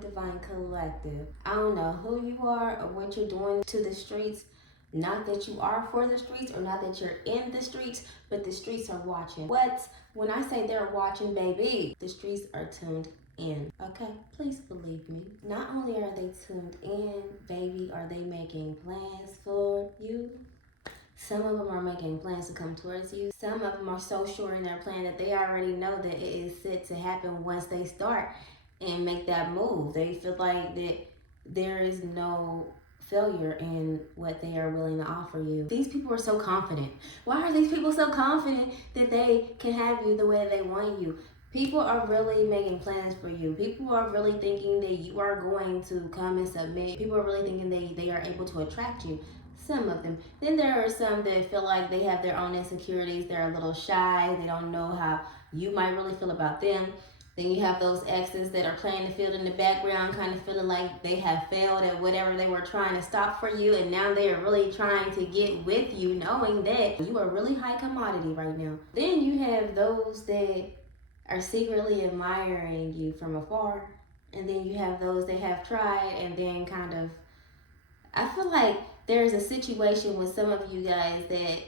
Divine Collective. I don't know who you are or what you're doing to the streets. Not that you are for the streets or not that you're in the streets, but the streets are watching. When I say they're watching, baby, the streets are tuned in. Okay, please believe me. Not only are they tuned in, baby, are they making plans for you? Some of them are making plans to come towards you. Some of them are so sure in their plan that they already know that it is set to happen once they start and make that move. They feel like that there is no failure in what they are willing to offer you. These people are so confident. Why are these people so confident that they can have you the way they want you? People are really making plans for you. People are really thinking that you are going to come and submit. People are really thinking they are able to attract you. Some of them. Then there are some that feel like they have their own insecurities. They're a little shy. They don't know how you might really feel about them. Then you have those exes that are playing the field in the background, kind of feeling like they have failed at whatever they were trying to stop for you, and now they are really trying to get with you, knowing that you are really high commodity right now. Then you have those that are secretly admiring you from afar, and then you have those that have tried and then kind of, I feel like there's a situation with some of you guys that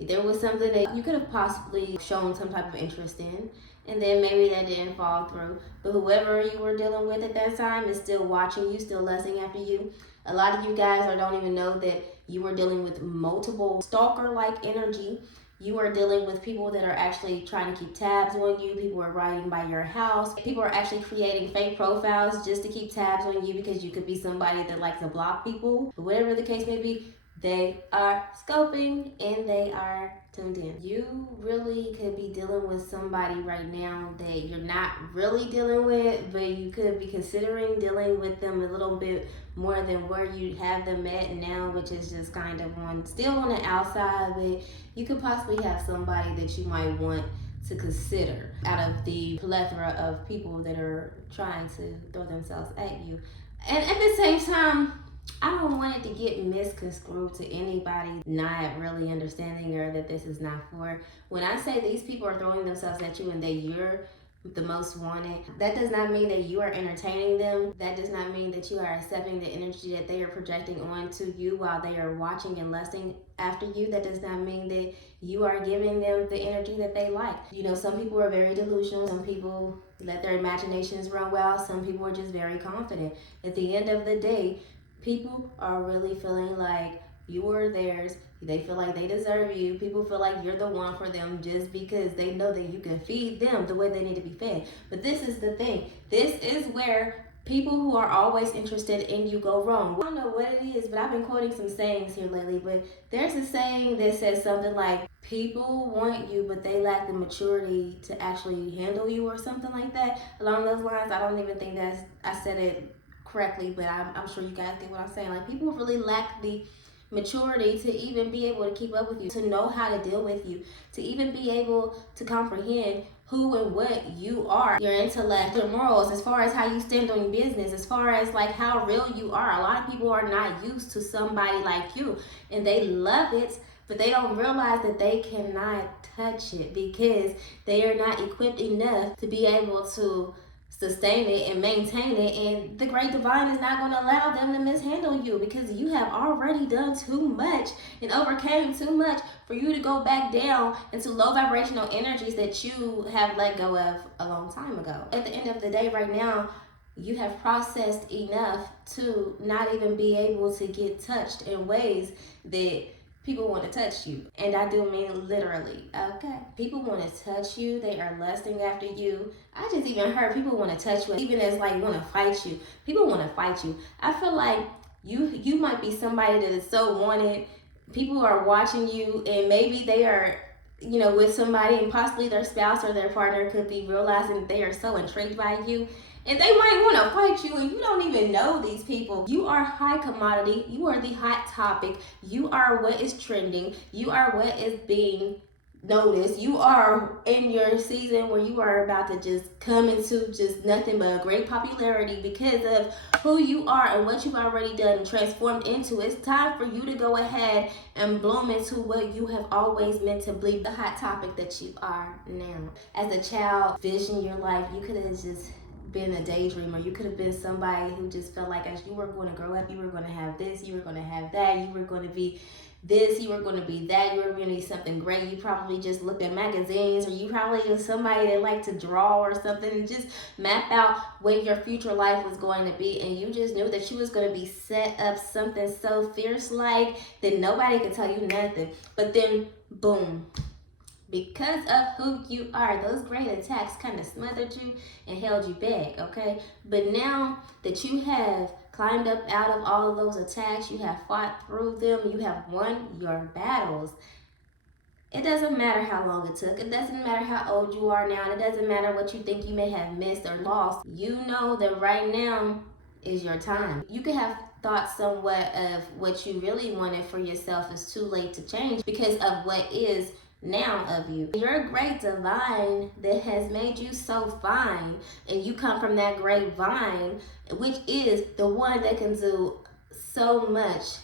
there was something that you could have possibly shown some type of interest in, and then maybe that didn't fall through. But whoever you were dealing with at that time is still watching you, still lusting after you. A lot of you guys don't even know that you were dealing with multiple stalker-like energy. You are dealing with people that are actually trying to keep tabs on you. People are riding by your house. People are actually creating fake profiles just to keep tabs on you because you could be somebody that likes to block people. But whatever the case may be, they are scoping and they are tuned in. You really could be dealing with somebody right now that you're not really dealing with, but you could be considering dealing with them a little bit more than where you have them at now, which is just kind of still on the outside, but you could possibly have somebody that you might want to consider out of the plethora of people that are trying to throw themselves at you. And at the same time, I don't want it to get misconstrued to anybody not really understanding or that this is not for. When I say these people are throwing themselves at you and that you're the most wanted, that does not mean that you are entertaining them. That does not mean that you are accepting the energy that they are projecting onto you while they are watching and lusting after you. That does not mean that you are giving them the energy that they like. You know, some people are very delusional. Some people let their imaginations run wild. Some people are just very confident. At the end of the day, people are really feeling like you are theirs. They feel like they deserve you. People feel like you're the one for them just because they know that you can feed them the way they need to be fed. But this is the thing. This is where people who are always interested in you go wrong. I don't know what it is, but I've been quoting some sayings here lately. But there's a saying that says something like, people want you, but they lack the maturity to actually handle you, or something like that. Along those lines, I don't even think I said it correctly, but I'm sure you guys get what I'm saying. Like, people really lack the maturity to even be able to keep up with you, to know how to deal with you, to even be able to comprehend who and what you are, your intellect, your morals, as far as how you stand on business, as far as like how real you are. A lot of people are not used to somebody like you, and they love it, but they don't realize that they cannot touch it because they are not equipped enough to be able to sustain it and maintain it, and the great divine is not going to allow them to mishandle you because you have already done too much and overcame too much for you to go back down into low vibrational energies that you have let go of a long time ago. At the end of the day, right now, you have processed enough to not even be able to get touched in ways that people want to touch you. And I do mean literally, okay? People want to touch you. They are lusting after you. I just even heard people want to touch you, even as like want to fight you. People want to fight you. I feel like you might be somebody that is so wanted. People are watching you, and maybe they are, you know, with somebody, and possibly their spouse or their partner could be realizing that they are so intrigued by you. And they might want to fight you, and you don't even know these people. You are high commodity. You are the hot topic. You are what is trending. You are what is being noticed. You are in your season where you are about to just come into just nothing but great popularity because of who you are and what you've already done and transformed into. It's time for you to go ahead and bloom into what you have always meant to be, the hot topic that you are now. As a child, vision your life. You could have just been a daydreamer. You could have been somebody who just felt like as you were going to grow up, you were going to have this, you were going to have that, you were going to be this, you were going to be that, you were going to be something great. You probably just looked at magazines, or you probably was somebody that liked to draw or something and just map out what your future life was going to be. And you just knew that you was going to be set up something so fierce like that nobody could tell you nothing. But then, boom. Because of who you are, those great attacks kind of smothered you and held you back, okay? But now that you have climbed up out of all of those attacks, you have fought through them, you have won your battles. It doesn't matter how long it took. It doesn't matter how old you are now. And it doesn't matter what you think you may have missed or lost. You know that right now is your time. You could have thought somewhat of what you really wanted for yourself is too late to change because of what is now of you. You're a great divine that has made you so fine, and you come from that great vine, which is the one that can do so much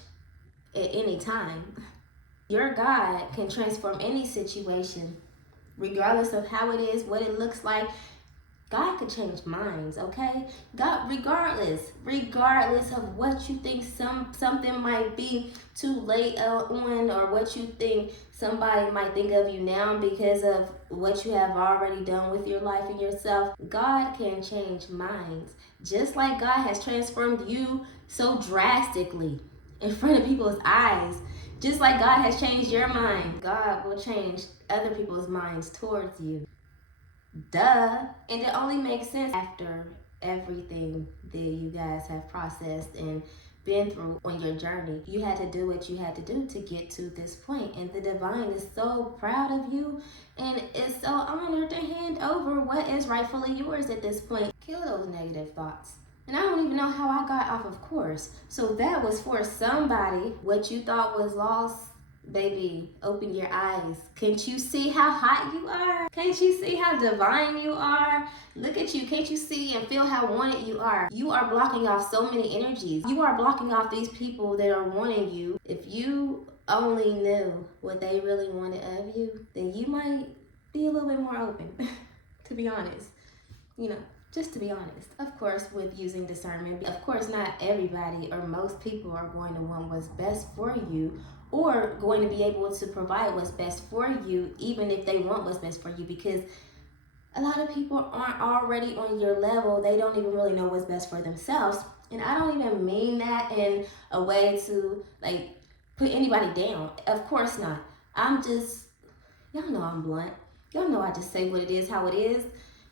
at any time. Your God can transform any situation, regardless of how it is, what it looks like. God could change minds, okay? God, regardless of what you think something might be too late on, or what you think somebody might think of you now because of what you have already done with your life and yourself, God can change minds. Just like God has transformed you so drastically in front of people's eyes, just like God has changed your mind, God will change other people's minds towards you. Duh. And it only makes sense after everything that you guys have processed and been through on your journey. You had to do what you had to do to get to this point, and the divine is so proud of you and is so honored to hand over what is rightfully yours at this point. Kill those negative thoughts. And I don't even know how I got off of course. So that was for somebody. What you thought was lost, baby, open your eyes. Can't you see how hot you are? Can't you see how divine you are? Look at you. Can't you see and feel how wanted you are? You are blocking off so many energies. You are blocking off these people that are wanting you. If you only knew what they really wanted of you, then you might be a little bit more open, to be honest. You know, just to be honest. Of course, with using discernment, of course, not everybody or most people are going to want what's best for you, or going to be able to provide what's best for you, even if they want what's best for you, because a lot of people aren't already on your level. They don't even really know what's best for themselves. And I don't even mean that in a way to like put anybody down. Of course not. I'm just, y'all know I'm blunt. Y'all know I just say what it is, how it is,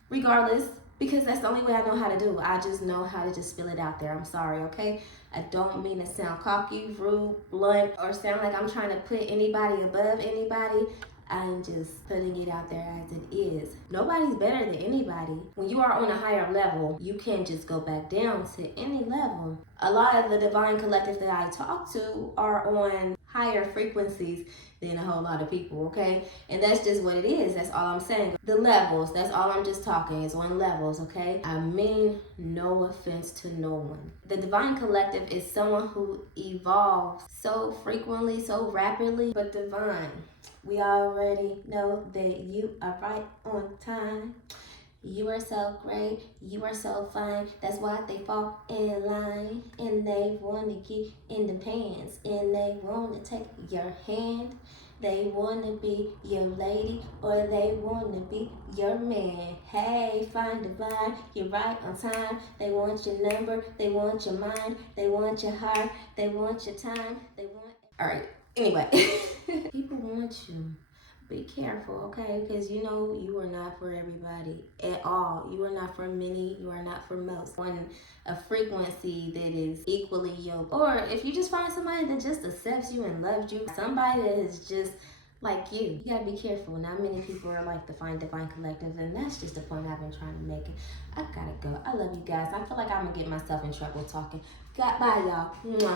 regardless, because that's the only way I know how to do. I just know how to just spill it out there. I'm sorry, okay? I don't mean to sound cocky, rude, blunt, or sound like I'm trying to put anybody above anybody. I'm just putting it out there as it is. Nobody's better than anybody. When you are on a higher level, you can't just go back down to any level. A lot of the divine collective that I talk to are on higher frequencies than a whole lot of people, okay? And that's just what it is. That's all I'm saying. The levels, that's all I'm just talking is on levels, okay? I mean no offense to no one. The divine collective is someone who evolves so frequently, so rapidly, but divine. We already know that you are right on time. You are so great. You are so fine. That's why they fall in line and they want to get in the pants and they want to take your hand. They want to be your lady or they want to be your man. Hey, fine divine, you're right on time. They want your number. They want your mind. They want your heart. They want your time. They want... All right. Anyway, people want you. Be careful, okay? Because you know you are not for everybody at all. You are not for many. You are not for most. On a frequency that is equally yoked. Or if you just find somebody that just accepts you and loves you, somebody that is just like you gotta be careful. Not many people are like the divine collective, and that's just the point I've been trying to make. I gotta go. I love you guys. I feel like I'm gonna get myself in trouble talking. Bye, y'all. Mwah.